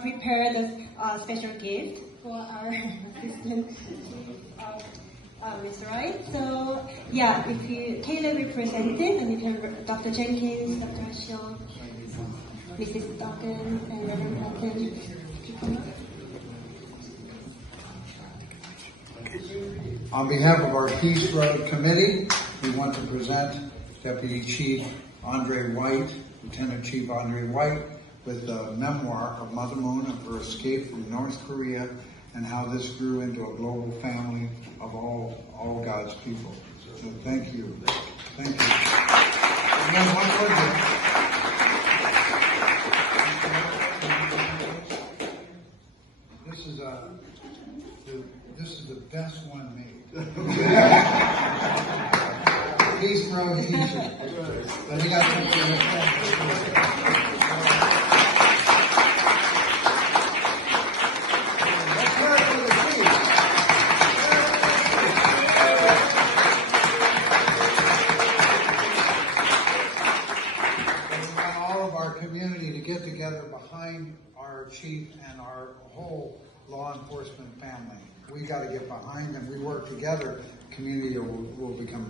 prepared a special gift for our assistant, Ms. Wright. So, yeah, if you Taylor represented, and you can Dr. Jenkins, Dr. Ashon, Mrs. Duggan, and Reverend Patton. On behalf of our Peace Road Committee, we want to present Deputy Chief Andre White, Lieutenant Chief Andre White, with the memoir of Mother Moon and her escape from North Korea and how this grew into a global family of all God's people. So thank you. Thank you. And then one more thing. This is the best one made. Peace Road T-shirt. But we got all of our community to get together behind our chief and our whole law enforcement family. We got to get behind them. We work together. Community will become